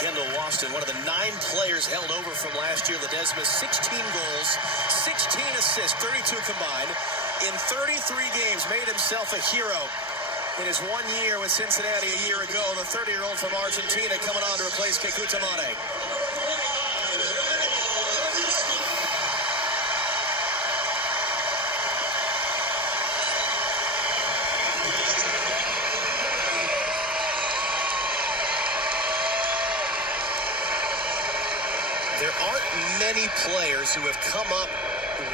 Kendall Waston, one of the 9 players held over from last year. Ledesma, 16 goals, 16 assists, 32 combined. In 33 games, made himself a hero in his 1 year with Cincinnati a year ago. The 30-year-old from Argentina coming on to replace Kekutamane. There aren't many players who have come up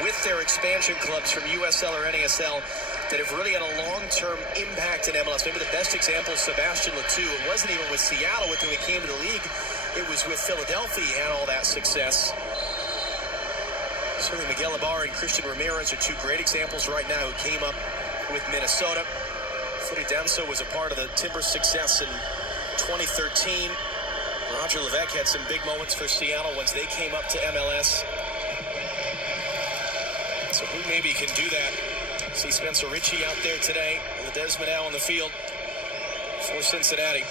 with their expansion clubs from USL or NASL that have really had a long-term impact in MLS. Maybe the best example is Sebastian Letou. It wasn't even with Seattle with whom he came to the league. It was with Philadelphia he had all that success. Certainly Miguel Ibarra and Christian Ramirez are 2 great examples right now who came up with Minnesota. Freddy Denso was a part of the Timbers' success in 2013. Roger Levesque had some big moments for Seattle once they came up to MLS. So who maybe can do that? See Spencer Ritchie out there today. Ledesma now on the field for Cincinnati.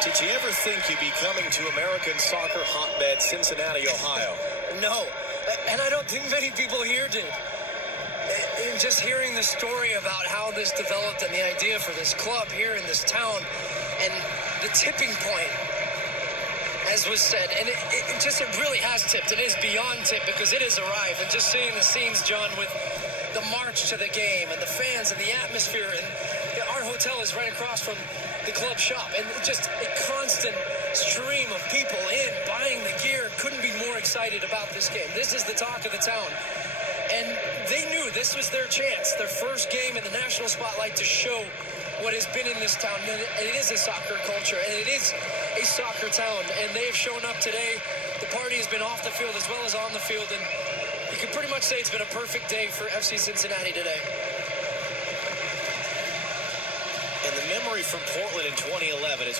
Did you ever think you'd be coming to American soccer hotbed Cincinnati, Ohio? No, and I don't think many people here did. And just hearing the story about how this developed and the idea for this club here in this town and the tipping point, as was said, and it really has tipped. It is beyond tip because it has arrived. And just seeing the scenes, John, with the march to the game and the fans and the atmosphere, and our hotel is right across from the club shop, and just a constant stream of people in, buying the gear. Couldn't be more excited about this game. This is the talk of the town. And they knew this was their chance, their first game in the national spotlight to show what has been in this town. And it is a soccer culture, and it is a soccer town. And they have shown up today. The party has been off the field as well as on the field. And you can pretty much say it's been a perfect day for FC Cincinnati today. And the memory from Portland in 2011 is